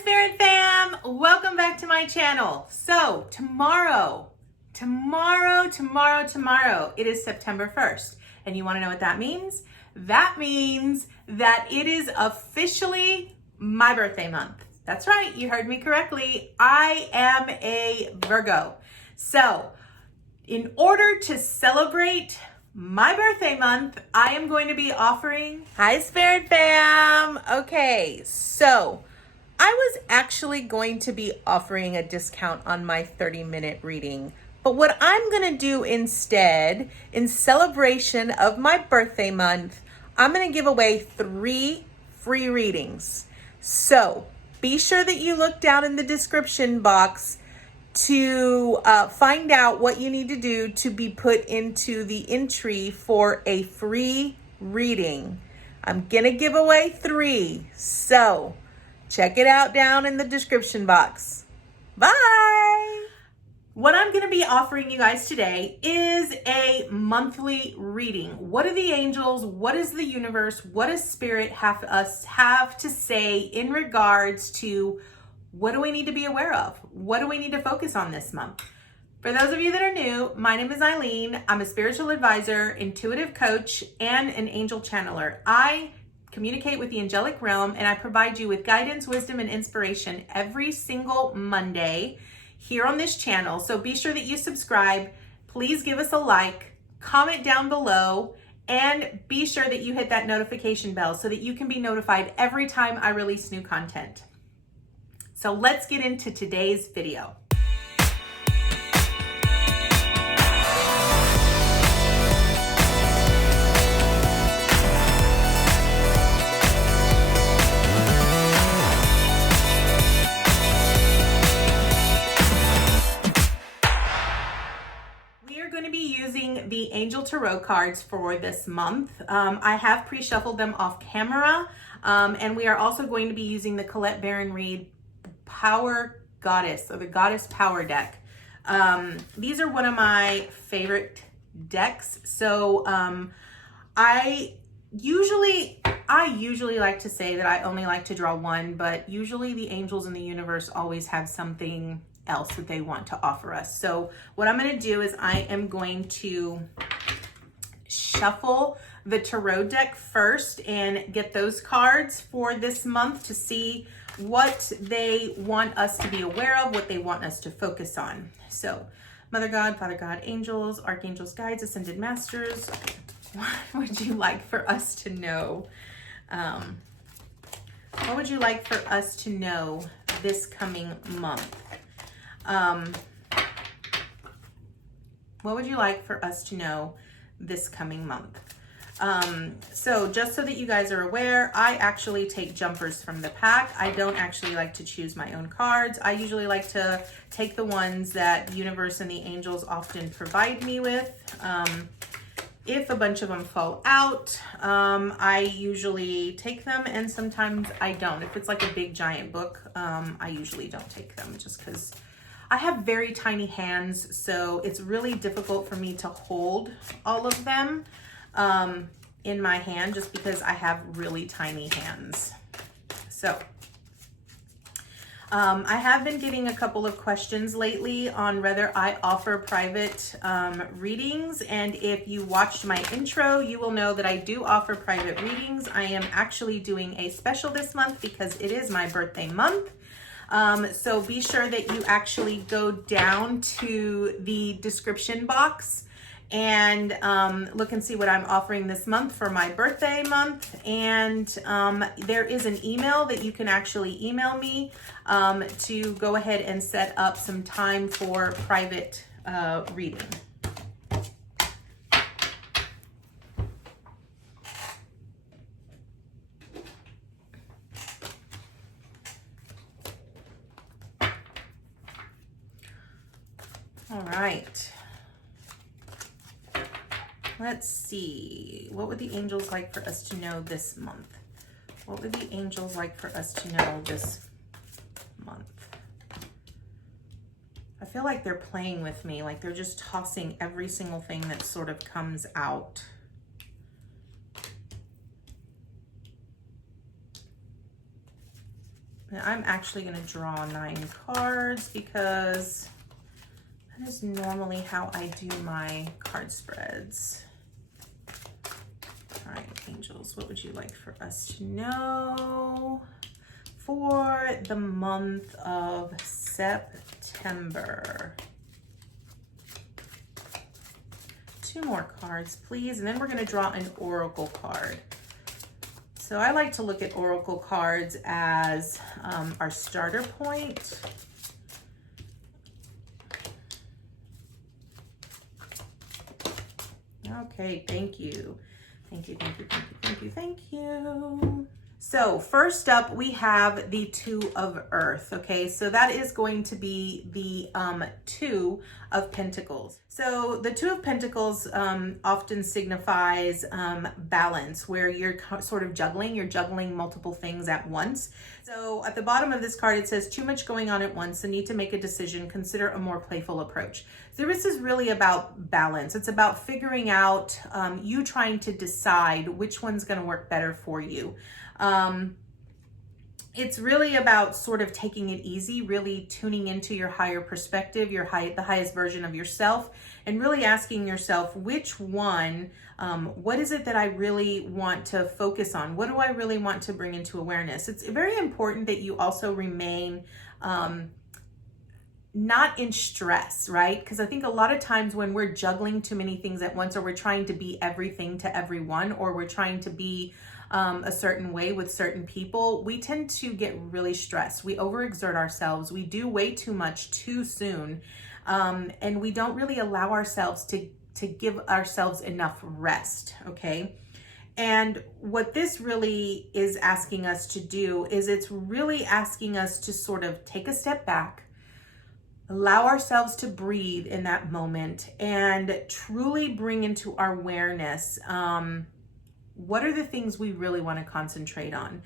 Spirit fam, welcome back to my channel. So tomorrow, it is September 1st. And you wanna know what that means? That means that it is officially my birthday month. That's right, you heard me correctly. I am a Virgo. So in order to celebrate my birthday month, I am going to be offering, hi Spirit fam. Okay, so I was actually going to be offering a discount on my 30-minute reading, but what I'm gonna do instead, in celebration of my birthday month, I'm gonna give away 3 free readings. So be sure that you look down in the description box to find out what you need to do to be put into the entry for a free reading. I'm gonna give away 3, so check it out down in the description box. Bye! What I'm gonna be offering you guys today is a monthly reading. What do the angels, what does the universe, what does spirit have to say in regards to what do we need to be aware of? What do we need to focus on this month? For those of you that are new, my name is Eileen. I'm a spiritual advisor, intuitive coach, and an angel channeler. I communicate with the angelic realm and I provide you with guidance, wisdom, and inspiration every single Monday here on this channel. So be sure that you subscribe. Please give us a like, comment down below, and be sure that you hit that notification bell so that you can be notified every time I release new content. So let's get into today's video. We are going to be using the Angel Tarot cards for this month. I have pre-shuffled them off camera, and we are also going to be using the Colette Baron Reid Power Goddess, or the Goddess Power deck. These are one of my favorite decks. So I usually like to say that I only like to draw one, but usually the angels in the universe always have something else that they want to offer us. So what I'm going to do is I am going to shuffle the tarot deck first and get those cards for this month to see what they want us to be aware of, what they want us to focus on. So Mother God, Father God, angels, archangels, guides, ascended masters, what would you like for us to know? What would you like for us to know this coming month? What would you like for us to know this coming month? So just so that you guys are aware, I actually take jumpers from the pack. I don't actually like to choose my own cards. I usually like to take the ones that the universe and the angels often provide me with. If a bunch of them fall out, I usually take them, and sometimes I don't. If it's like a big giant book, I usually don't take them just because I have very tiny hands, so it's really difficult for me to hold all of them in my hand just because I have really tiny hands. So I have been getting a couple of questions lately on whether I offer private readings, and if you watched my intro, you will know that I do offer private readings. I am actually doing a special this month because it is my birthday month. So be sure that you actually go down to the description box and look and see what I'm offering this month for my birthday month. And there is an email that you can actually email me to go ahead and set up some time for private reading. All right. Let's see. What would the angels like for us to know this month? What would the angels like for us to know this month? I feel like they're playing with me, like they're just tossing every single thing that sort of comes out. I'm actually going to draw 9 cards because that is normally how I do my card spreads. All right, angels, what would you like for us to know for the month of September? 2 more cards, please, and then we're going to draw an oracle card. So I like to look at oracle cards as our starter point. Okay, thank you. Thank you, thank you, thank you, thank you, thank you. So first up, we have the 2 of Earth, okay? So that is going to be the 2 of Pentacles. So the 2 of Pentacles often signifies balance, where you're sort of juggling. You're juggling multiple things at once. So at the bottom of this card, it says, too much going on at once, the need to make a decision, consider a more playful approach. So this is really about balance. It's about figuring out, you trying to decide which one's going to work better for you. It's really about sort of taking it easy, really tuning into your higher perspective, the highest version of yourself, and really asking yourself, which one, what is it that I really want to focus on? What do I really want to bring into awareness? It's very important that you also remain, not in stress, right? Because I think a lot of times when we're juggling too many things at once, or we're trying to be everything to everyone, or we're trying to be a certain way with certain people, we tend to get really stressed. We overexert ourselves. We do way too much too soon. And we don't really allow ourselves to give ourselves enough rest, okay? And what this really is asking us to do is it's really asking us to sort of take a step back, allow ourselves to breathe in that moment, and truly bring into our awareness, what are the things we really want to concentrate on,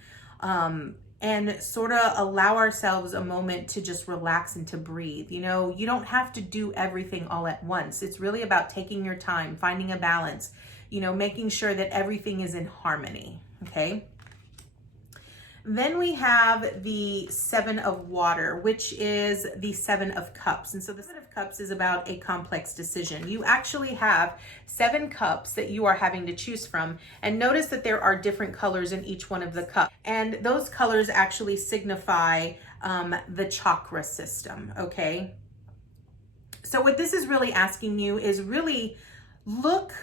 and sort of allow ourselves a moment to just relax and to breathe. You know, you don't have to do everything all at once. It's really about taking your time, finding a balance, you know, making sure that everything is in harmony, okay? Then we have the 7 of Water, which is the 7 of Cups. And so the 7 of Cups is about a complex decision. You actually have 7 cups that you are having to choose from. And notice that there are different colors in each one of the cups. And those colors actually signify the chakra system, okay? So what this is really asking you is really look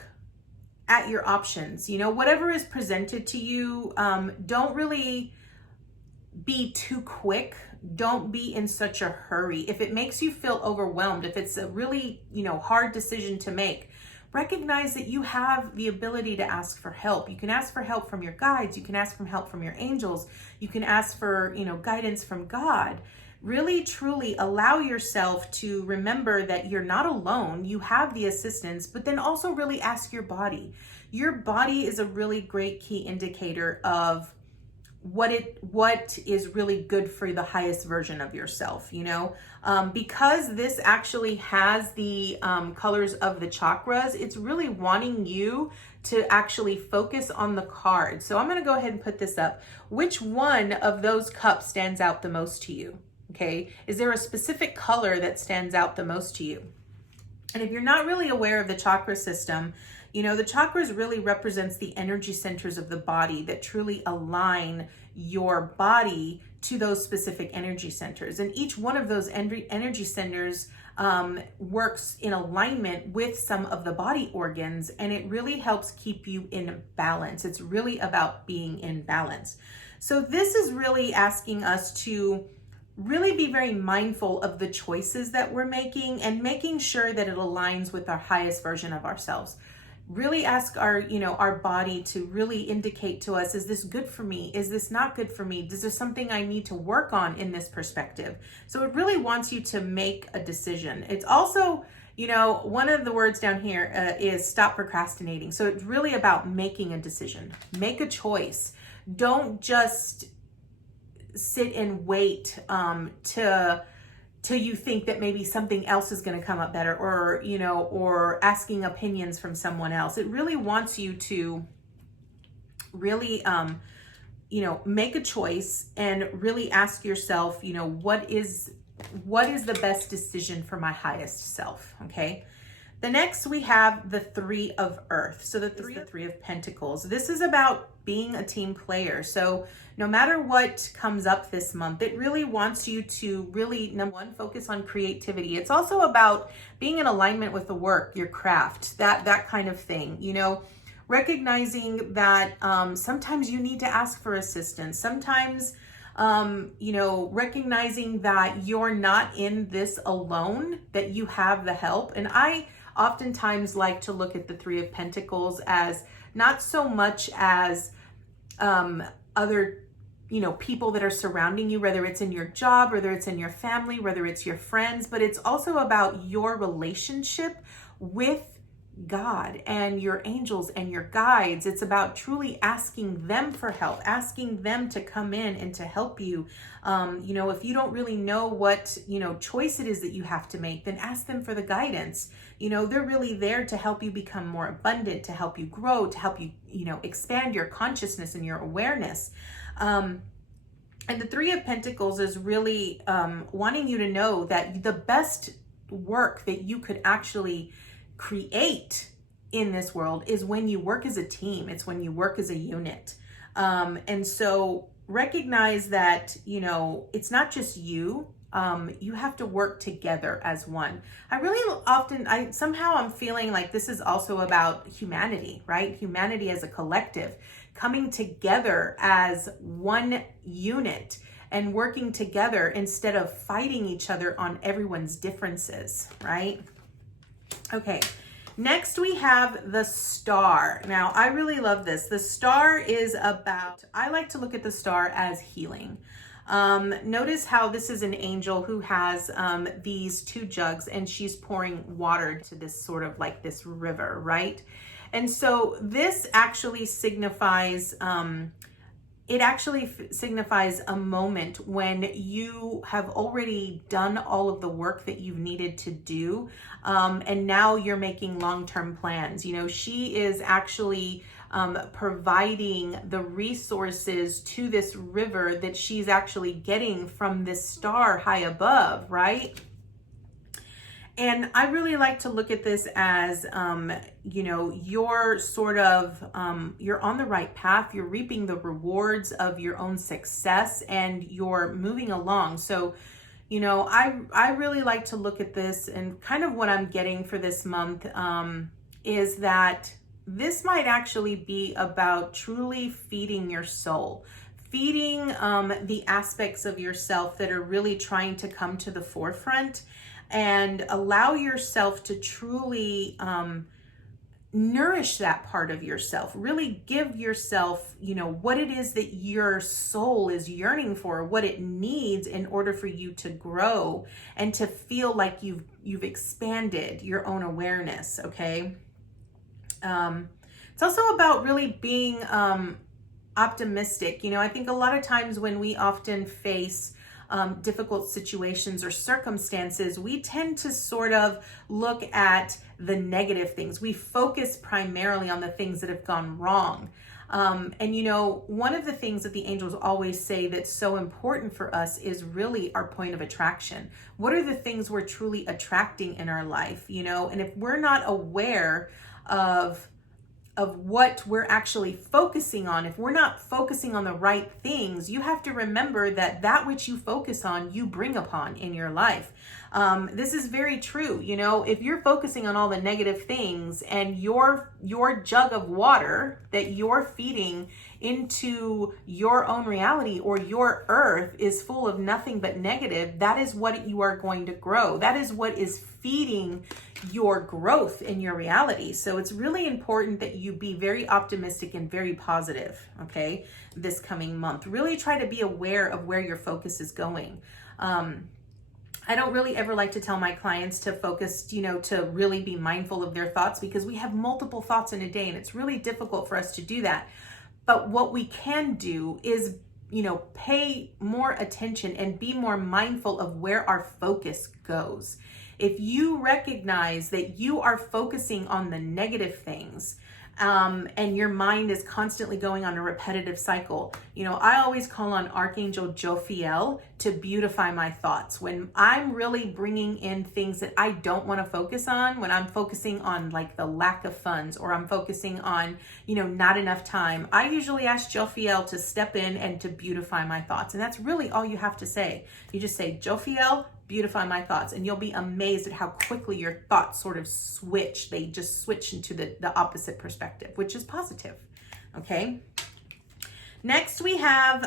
at your options. You know, whatever is presented to you, don't really be too quick. Don't be in such a hurry. If it makes you feel overwhelmed, if it's a really, you know, hard decision to make, recognize that you have the ability to ask for help. You can ask for help from your guides. You can ask for help from your angels. You can ask for, you know, guidance from God. Really, truly allow yourself to remember that you're not alone. You have the assistance, but then also really ask your body. Your body is a really great key indicator of what is really good for the highest version of yourself, you know, because this actually has the colors of the chakras. It's really wanting you to actually focus on the card. So I'm going to go ahead and put this up. Which one of those cups stands out the most to you? Okay. Is there a specific color that stands out the most to you? And if you're not really aware of the chakra system, you know, the chakras really represents the energy centers of the body that truly align your body to those specific energy centers. And each one of those energy centers works in alignment with some of the body organs, and it really helps keep you in balance. It's really about being in balance. So this is really asking us to really be very mindful of the choices that we're making and making sure that it aligns with our highest version of ourselves. Really ask our, you know, our body to really indicate to us, is this good for me? Is this not good for me? Is there something I need to work on in this perspective? So it really wants you to make a decision. It's also, you know, one of the words down here is stop procrastinating. So it's really about making a decision. Make a choice. Don't just sit and wait till you think that maybe something else is going to come up better, or, you know, or asking opinions from someone else. It really wants you to really make a choice and really ask yourself, what is the best decision for my highest self, okay? The next we have the Three of Earth. So the Three of Pentacles. This is about being a team player. So no matter what comes up this month, it really wants you to really, number one, focus on creativity. It's also about being in alignment with the work, your craft, that kind of thing, recognizing that sometimes you need to ask for assistance. Sometimes recognizing that you're not in this alone, that you have the help. And I oftentimes like to look at the Three of Pentacles as not so much as other, people that are surrounding you, whether it's in your job, whether it's in your family, whether it's your friends, but it's also about your relationship with God and your angels and your guides. It's about truly asking them for help, asking them to come in and to help you. If you don't really know what, choice it is that you have to make, then ask them for the guidance. They're really there to help you become more abundant, to help you grow, to help you, expand your consciousness and your awareness. And the Three of Pentacles is really wanting you to know that the best work that you could actually create in this world is when you work as a team. It's when you work as a unit. And so recognize that, it's not just you. You have to work together as one. I'm feeling like this is also about humanity, right? Humanity as a collective, coming together as one unit and working together instead of fighting each other on everyone's differences, right? Okay, next we have the Star. Now, I really love this. The Star is I like to look at the Star as healing. Notice how this is an angel who has these two jugs, and she's pouring water to this sort of like this river, right? And so this actually signifies signifies a moment when you have already done all of the work that you've needed to do, and now you're making long-term plans. She is actually providing the resources to this river that she's actually getting from this star high above, right? And I really like to look at this as, you're sort of, you're on the right path. You're reaping the rewards of your own success and you're moving along. So, I really like to look at this, and kind of what I'm getting for this month is that this might actually be about truly feeding your soul, feeding the aspects of yourself that are really trying to come to the forefront, and allow yourself to truly nourish that part of yourself. Really give yourself, what it is that your soul is yearning for, what it needs in order for you to grow and to feel like you've expanded your own awareness, okay? It's also about really being optimistic. I think a lot of times when we often face difficult situations or circumstances, we tend to sort of look at the negative things. We focus primarily on the things that have gone wrong. One of the things that the angels always say that's so important for us is really our point of attraction. What are the things we're truly attracting in our life, and if we're not aware of what we're actually focusing on, if we're not focusing on the right things, you have to remember that which you focus on, you bring upon in your life. This is very true. If you're focusing on all the negative things and your jug of water that you're feeding into your own reality, or your earth is full of nothing but negative, that is what you are going to grow. That is what is feeding your growth in your reality. So it's really important that you be very optimistic and very positive, okay, this coming month. Really try to be aware of where your focus is going. I don't really ever like to tell my clients to focus, to really be mindful of their thoughts, because we have multiple thoughts in a day and it's really difficult for us to do that. But what we can do is, pay more attention and be more mindful of where our focus goes. If you recognize that you are focusing on the negative things, and your mind is constantly going on a repetitive cycle. You know, I always call on Archangel Jophiel to beautify my thoughts. When I'm really bringing in things that I don't want to focus on, when I'm focusing on like the lack of funds, or I'm focusing on, you know, not enough time, I usually ask Jophiel to step in and to beautify my thoughts. And that's really all you have to say. You just say, Jophiel, beautify my thoughts, and you'll be amazed at how quickly your thoughts sort of switch. They just switch into the opposite perspective, which is positive. Okay. Next we have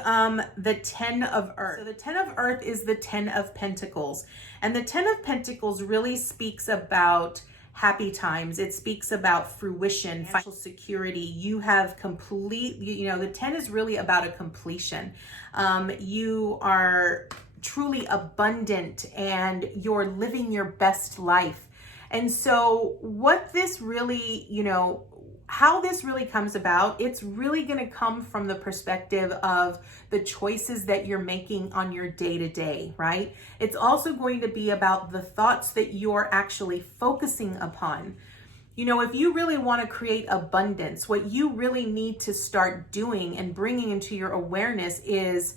the 10 of Earth. So the 10 of Earth is the 10 of Pentacles, and the 10 of Pentacles really speaks about happy times. It speaks about fruition, financial security. You have complete, you know, the 10 is really about a completion. You are truly abundant and you're living your best life. And so what this really, you know, how this really comes about, it's really going to come from the perspective of the choices that you're making on your day-to-day, right? It's also going to be about the thoughts that you're actually focusing upon. You know, if you really want to create abundance, what you really need to start doing and bringing into your awareness is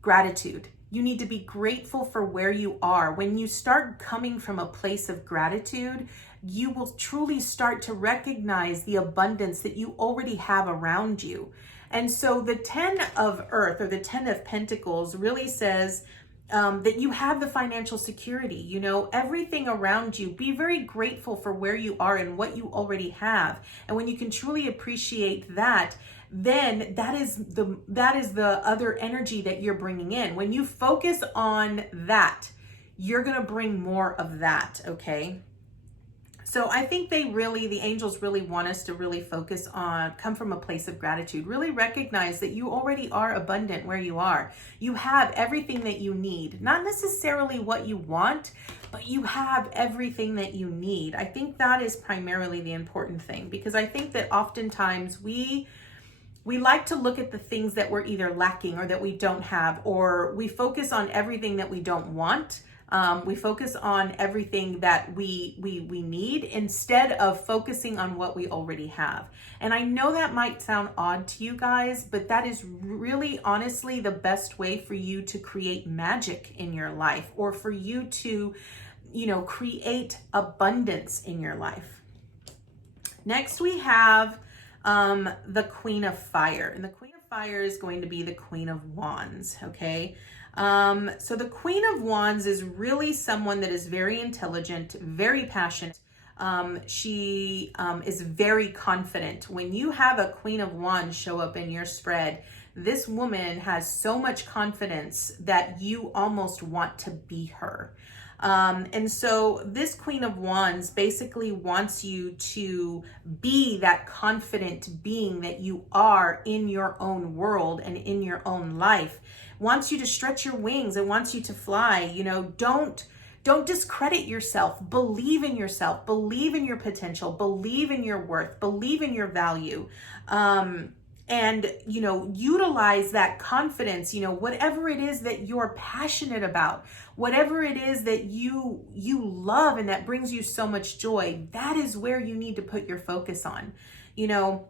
gratitude. You need to be grateful for where you are. When you start coming from a place of gratitude, you will truly start to recognize the abundance that you already have around you. And so the 10 of Earth, or the 10 of Pentacles, really says that you have the financial security, you know, everything around you. Be very grateful for where you are and what you already have. And when you can truly appreciate that, then that is the other energy that you're bringing in. When you focus on that, you're going to bring more of that. Okay. So I think the angels really want us to really focus on, come from a place of gratitude, really recognize that you already are abundant where you are. You have everything that you need, not necessarily what you want, but you have everything that you need. I think that is primarily the important thing, because I think that oftentimes we like to look at the things that we're either lacking or that we don't have, or we focus on everything that we don't want. We focus on everything that we need instead of focusing on what we already have. And I know that might sound odd to you guys, but that is really honestly the best way for you to create magic in your life, or for you to, you know, create abundance in your life. Next we have the Queen of Fire, and the Queen of Fire is going to be the Queen of Wands. Okay. So the Queen of Wands is really someone that is very intelligent, very passionate. She is very confident. When you have a Queen of Wands show up in your spread, this woman has so much confidence that you almost want to be her. And so this Queen of Wands basically wants you to be that confident being that you are in your own world and in your own life. Wants you to stretch your wings and wants you to fly. You know, don't discredit yourself. Believe in yourself. Believe in your potential. Believe in your worth. Believe in your value. And, you know, utilize that confidence, you know, whatever it is that you're passionate about, whatever it is that you love and that brings you so much joy, that is where you need to put your focus on. You know,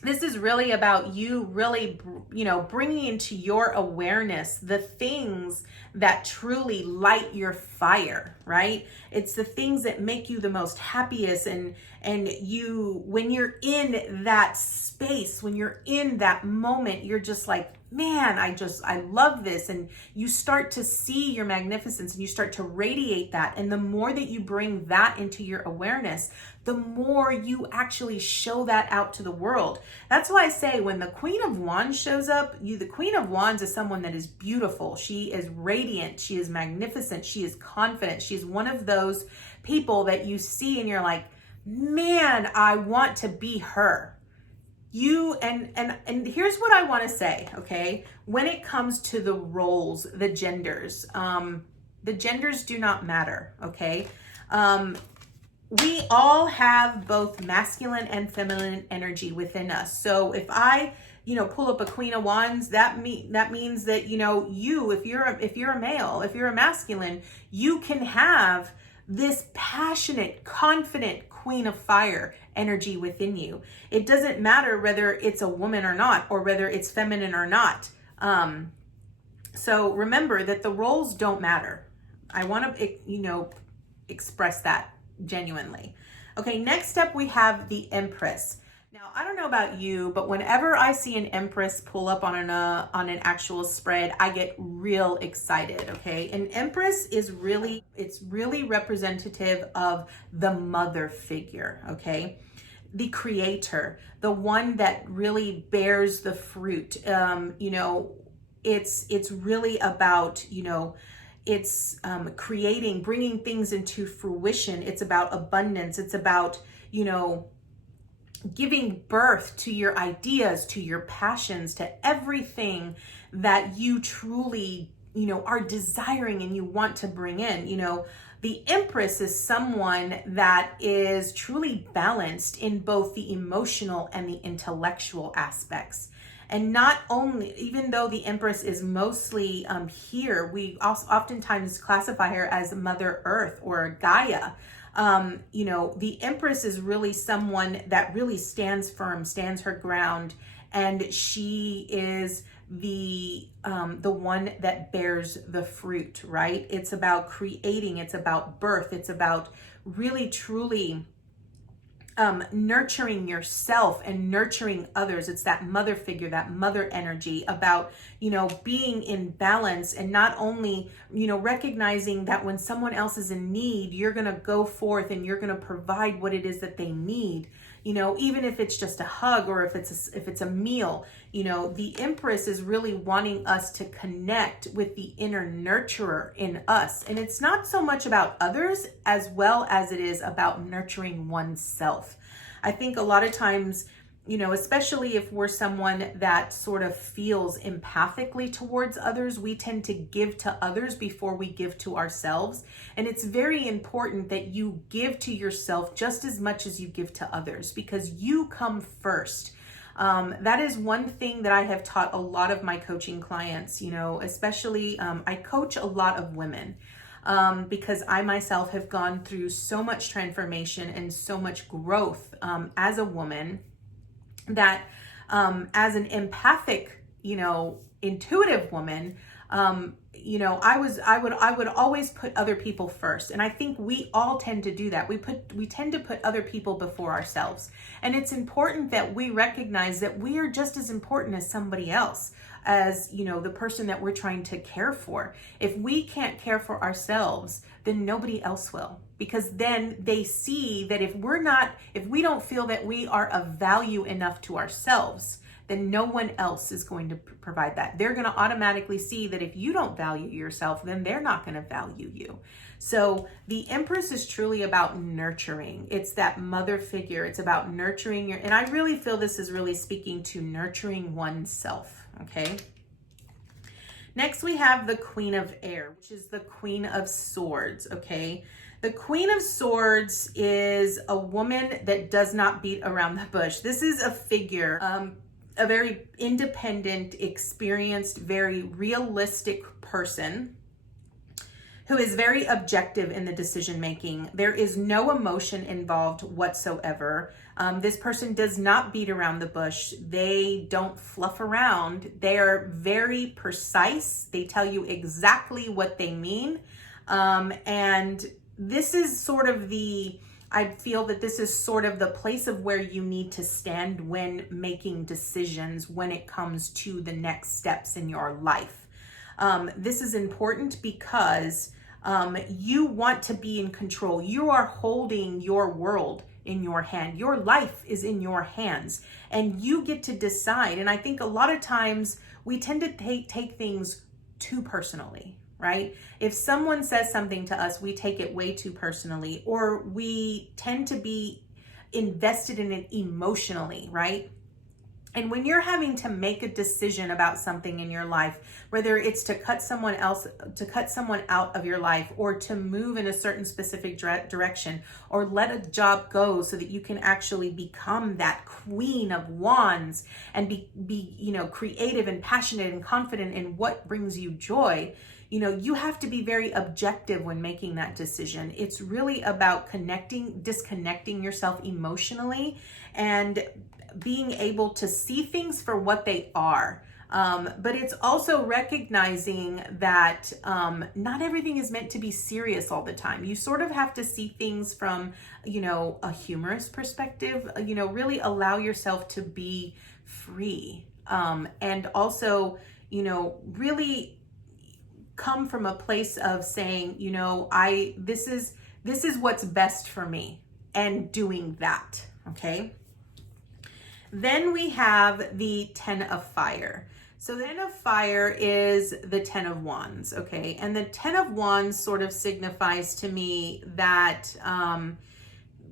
this is really about you really, you know, bringing into your awareness the things that truly light your fire, right? It's the things that make you the most happiest. And you, when you're in that space, when you're in that moment, you're just like, man, I love this. And you start to see your magnificence and you start to radiate that. And the more that you bring that into your awareness, the more you actually show that out to the world. That's why I say when the Queen of Wands shows up, the Queen of Wands is someone that is beautiful. She is radiant. She is magnificent. She is confident. She is one of those people that you see and you're like, man, I want to be her. And here's what I want to say, okay? When it comes to the roles, the genders do not matter, okay? We all have both masculine and feminine energy within us. So if I, you know, pull up a Queen of Wands, that means that, you know, if you're a male, if you're a masculine, you can have this passionate, confident Queen of Fire energy within you. It doesn't matter whether it's a woman or not, or whether it's feminine or not. So remember that the roles don't matter. I want to, express that genuinely. Okay, next up we have the Empress. Now, I don't know about you, but whenever I see an Empress pull up on an actual spread, I get real excited, okay? An Empress is really representative of the mother figure, okay? The creator, the one that really bears the fruit. It's really about, it's creating, bringing things into fruition. It's about abundance. It's about, giving birth to your ideas, to your passions, to everything that you truly, are desiring and you want to bring in. The Empress is someone that is truly balanced in both the emotional and the intellectual aspects. And not only, even though the Empress is mostly here, we also oftentimes classify her as Mother Earth or Gaia. The Empress is really someone that really stands firm, stands her ground, and she is the one that bears the fruit, right? It's about creating, it's about birth, it's about really truly nurturing yourself and nurturing others. It's that mother figure, that mother energy about, being in balance, and not only, recognizing that when someone else is in need, you're going to go forth and you're going to provide what it is that they need. Even if it's just a hug or if it's a meal, the Empress is really wanting us to connect with the inner nurturer in us. And it's not so much about others as well as it is about nurturing oneself. I think a lot of times, especially if we're someone that sort of feels empathically towards others, we tend to give to others before we give to ourselves. And it's very important that you give to yourself just as much as you give to others, because you come first. That is one thing that I have taught a lot of my coaching clients, especially I coach a lot of women. Because I myself have gone through so much transformation and so much growth as a woman, that as an empathic, intuitive woman, I would always put other people first. And I think we all tend to do that. We tend to put other people before ourselves. And it's important that we recognize that we are just as important as somebody else, as the person that we're trying to care for. If we can't care for ourselves, then nobody else will, because then they see that if we don't feel that we are of value enough to ourselves, then no one else is going to provide that. They're going to automatically see that if you don't value yourself, then they're not going to value you. So the Empress is truly about nurturing. It's that mother figure. It's about nurturing and I really feel this is really speaking to nurturing oneself. Okay. Next, we have the Queen of Air, which is the Queen of Swords. Okay. The Queen of Swords is a woman that does not beat around the bush. This is a figure, a very independent, experienced, very realistic person who is very objective in the decision making. There is no emotion involved whatsoever. This person does not beat around the bush. They don't fluff around. They are very precise. They tell you exactly what they mean. And this is sort of I feel that this is sort of the place of where you need to stand when making decisions when it comes to the next steps in your life. This is important because you want to be in control. You are holding your world in your hand. Your life is in your hands and you get to decide. And I think a lot of times we tend to take things too personally, right? If someone says something to us, we take it way too personally, or we tend to be invested in it emotionally, right? And when you're having to make a decision about something in your life, whether it's to cut someone out of your life, or to move in a certain specific direction, or let a job go so that you can actually become that Queen of Wands and be creative and passionate and confident in what brings you joy, you have to be very objective when making that decision. It's really about disconnecting yourself emotionally and being able to see things for what they are. But it's also recognizing that not everything is meant to be serious all the time. You sort of have to see things from, a humorous perspective, really allow yourself to be free. And also, really come from a place of saying, this is what's best for me, and doing that. Okay. Then we have the 10 of Fire. So the 10 of Fire is the 10 of Wands, okay? And the 10 of Wands sort of signifies to me that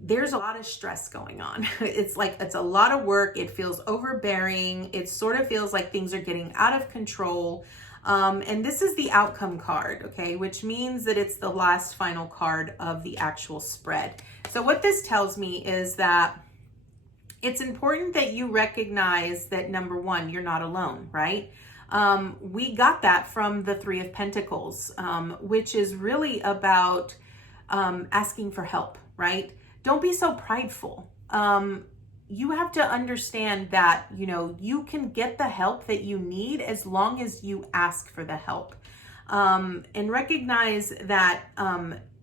there's a lot of stress going on. It's a lot of work. It feels overbearing. It sort of feels like things are getting out of control. And this is the outcome card, okay? Which means that it's the last final card of the actual spread. So what this tells me is that it's important that you recognize that, number one, you're not alone, right? We got that from the Three of Pentacles, which is really about asking for help, right? Don't be so prideful. You have to understand that, you can get the help that you need as long as you ask for the help. And recognize that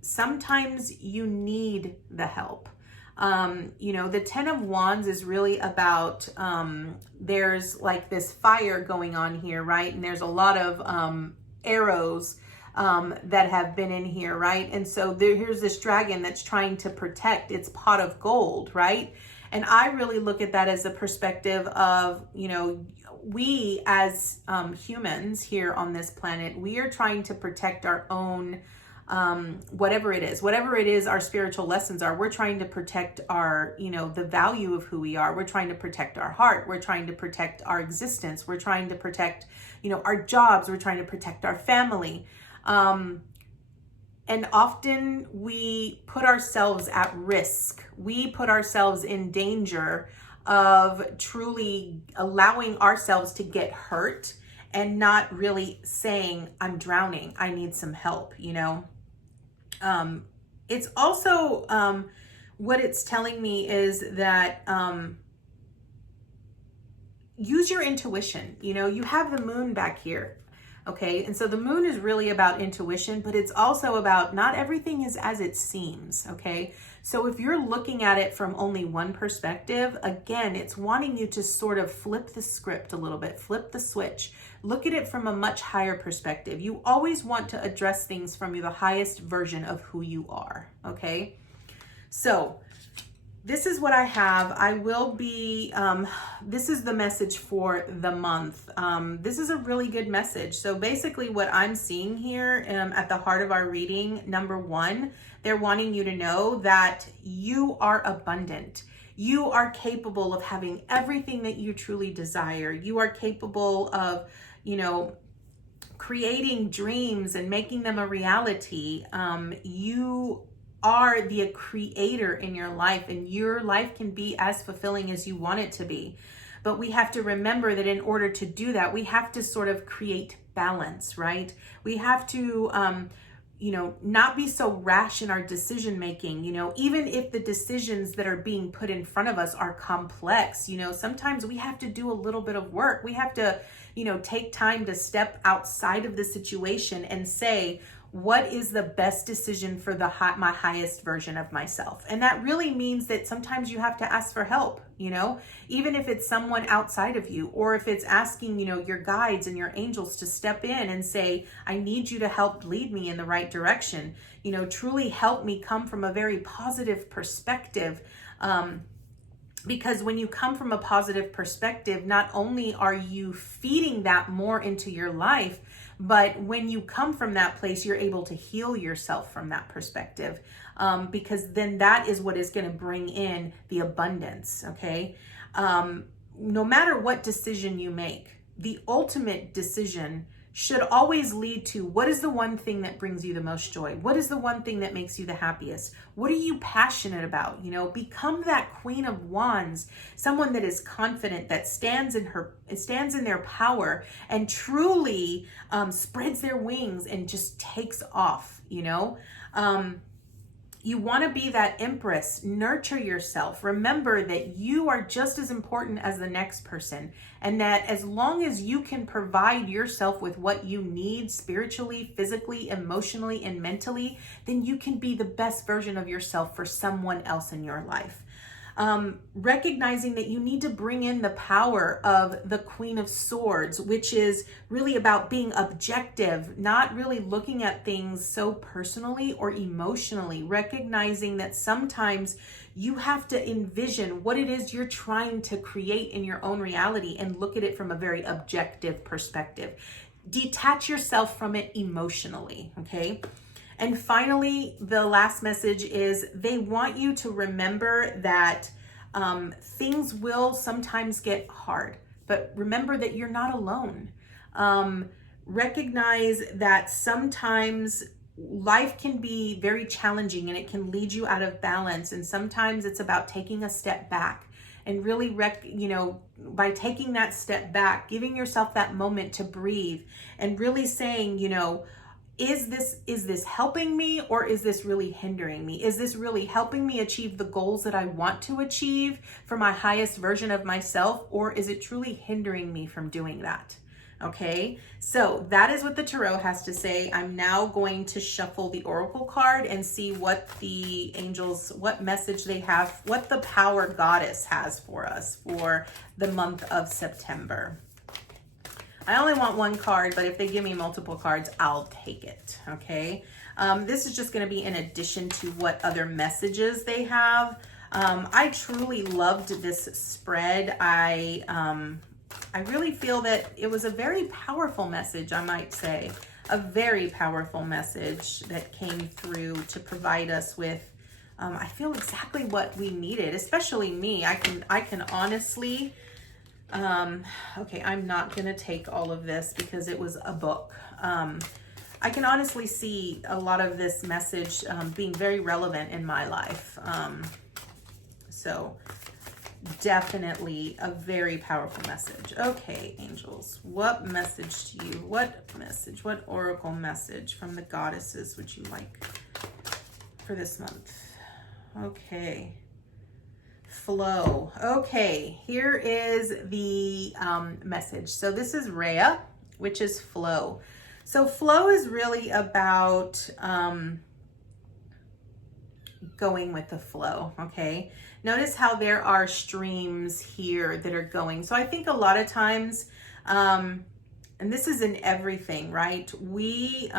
sometimes you need the help. The 10 of Wands is really about, there's like this fire going on here, right? And there's a lot of arrows that have been in here, right? And so here's this dragon that's trying to protect its pot of gold, right? And I really look at that as a perspective of, we as humans here on this planet, we are trying to protect our own whatever it is our spiritual lessons are. We're trying to protect our, the value of who we are. We're trying to protect our heart. We're trying to protect our existence. We're trying to protect, our jobs. We're trying to protect our family. And often we put ourselves at risk. We put ourselves in danger of truly allowing ourselves to get hurt and not really saying, I'm drowning, I need some help, It's also, what it's telling me is that use your intuition. You have the moon back here, okay? And so the moon is really about intuition, but it's also about not everything is as it seems, okay? So if you're looking at it from only one perspective, again, it's wanting you to sort of flip the script a little bit, flip the switch, look at it from a much higher perspective. You always want to address things from the highest version of who you are, okay? So this is what I have. I will be, this is the message for the month. This is a really good message. So basically what I'm seeing here at the heart of our reading, number one, they're wanting you to know that you are abundant. You are capable of having everything that you truly desire. You are capable of, creating dreams and making them a reality. You are the creator in your life, and your life can be as fulfilling as you want it to be. But we have to remember that in order to do that, we have to sort of create balance, right? We have to, not be so rash in our decision making, even if the decisions that are being put in front of us are complex, sometimes we have to do a little bit of work. We have to, take time to step outside of the situation and say, what is the best decision for my highest version of myself? And that really means that sometimes you have to ask for help, even if it's someone outside of you, or if it's asking, your guides and your angels to step in and say, I need you to help lead me in the right direction, truly help me come from a very positive perspective. Because when you come from a positive perspective, not only are you feeding that more into your life, but when you come from that place, you're able to heal yourself from that perspective, because then that is what is going to bring in the abundance, okay? No matter what decision you make, the ultimate decision should always lead to, what is the one thing that brings you the most joy? What is the one thing that makes you the happiest? What are you passionate about? You know, become that Queen of Wands, someone that is confident, that stands in their power and truly spreads their wings and just takes off, you know? You want to be that Empress. Nurture yourself. Remember that you are just as important as the next person, and that as long as you can provide yourself with what you need spiritually, physically, emotionally, and mentally, then you can be the best version of yourself for someone else in your life. Recognizing that you need to bring in the power of the Queen of Swords, which is really about being objective, not really looking at things so personally or emotionally, recognizing that sometimes you have to envision what it is you're trying to create in your own reality and look at it from a very objective perspective. Detach yourself from it emotionally, okay? And finally, the last message is they want you to remember that things will sometimes get hard, but remember that you're not alone. Recognize that sometimes life can be very challenging and it can lead you out of balance. And sometimes it's about taking a step back and really, by taking that step back, giving yourself that moment to breathe and really saying, is this helping me, or is this really hindering me? Is this really helping me achieve the goals that I want to achieve for my highest version of myself, or is it truly hindering me from doing that? Okay, so that is what the Tarot has to say. I'm now going to shuffle the Oracle card and see what the angels, what message they have, what the Power Goddess has for us for the month of September. I only want one card, but if they give me multiple cards, I'll take it, okay? This is just going to be in addition to what other messages they have. I truly loved this spread. I really feel that it was a very powerful message, I might say. A very powerful message that came through to provide us with, I feel exactly what we needed, especially me. I can honestly... okay, I'm not going to take all of this because it was a book. I can honestly see a lot of this message being very relevant in my life. So definitely a very powerful message. Okay, angels, what message to you? What message, what oracle message from the goddesses would you like for this month? Okay. Flow. Okay, here is the message. So this is Rhea, which is flow. So flow is really about going with the flow, okay? Notice how there are streams here that are going. So I think a lot of times, and this is in everything, right? We,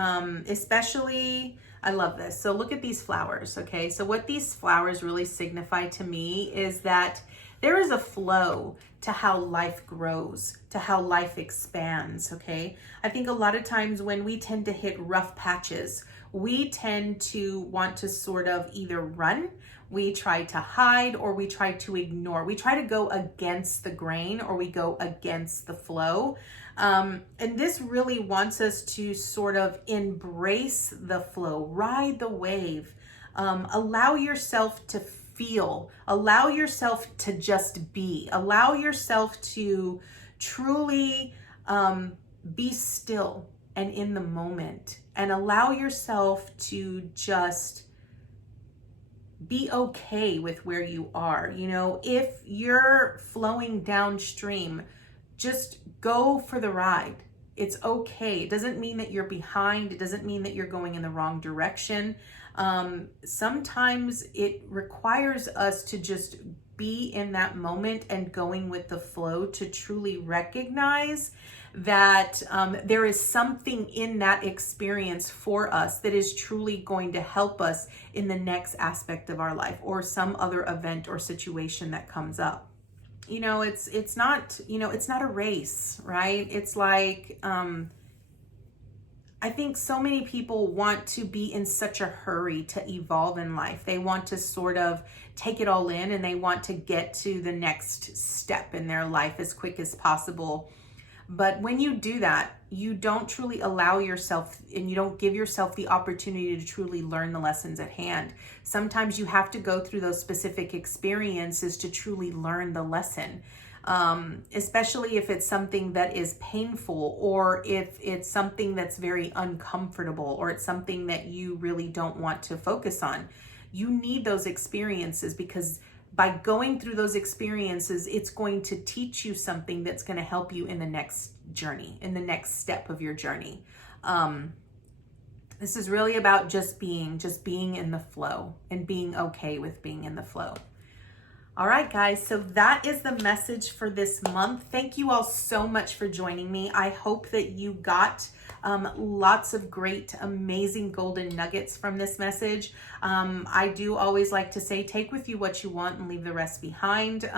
especially... I love this. So look at these flowers, okay? So what these flowers really signify to me is that there is a flow to how life grows, to how life expands, okay? I think a lot of times when we tend to hit rough patches, we tend to want to sort of either run, we try to hide, or we try to ignore. We try to go against the grain, or we go against the flow. And this really wants us to sort of embrace the flow, ride the wave, allow yourself to feel, allow yourself to just be, allow yourself to truly be still and in the moment, and allow yourself to just be okay with where you are. If you're flowing downstream, just go for the ride. It's okay. It doesn't mean that you're behind. It doesn't mean that you're going in the wrong direction. Sometimes it requires us to just be in that moment and going with the flow to truly recognize that there is something in that experience for us that is truly going to help us in the next aspect of our life, or some other event or situation that comes up. It's not a race, right? It's like, I think so many people want to be in such a hurry to evolve in life. They want to sort of take it all in, and they want to get to the next step in their life as quick as possible. But when you do that, you don't truly allow yourself and you don't give yourself the opportunity to truly learn the lessons at hand. Sometimes you have to go through those specific experiences to truly learn the lesson. Especially if it's something that is painful, or if it's something that's very uncomfortable, or it's something that you really don't want to focus on. You need those experiences, because by going through those experiences, it's going to teach you something that's going to help you in the next journey, in the next step of your journey. This is really about just being in the flow and being okay with being in the flow. All right, guys, so that is the message for this month. Thank you all so much for joining me. I hope that you got lots of great, amazing golden nuggets from this message. I do always like to say, take with you what you want and leave the rest behind.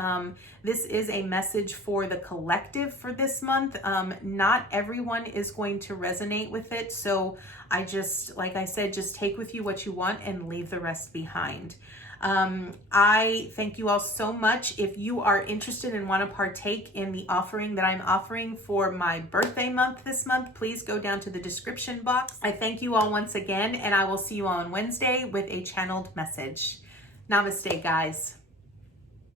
This is a message for the collective for this month. Not everyone is going to resonate with it. So I just, like I said, just take with you what you want and leave the rest behind. I thank you all so much. If you are interested and want to partake in the offering that I'm offering for my birthday month this month, please go down to the description box. I thank you all once again, and I will see you all on Wednesday with a channeled message. Namaste, guys.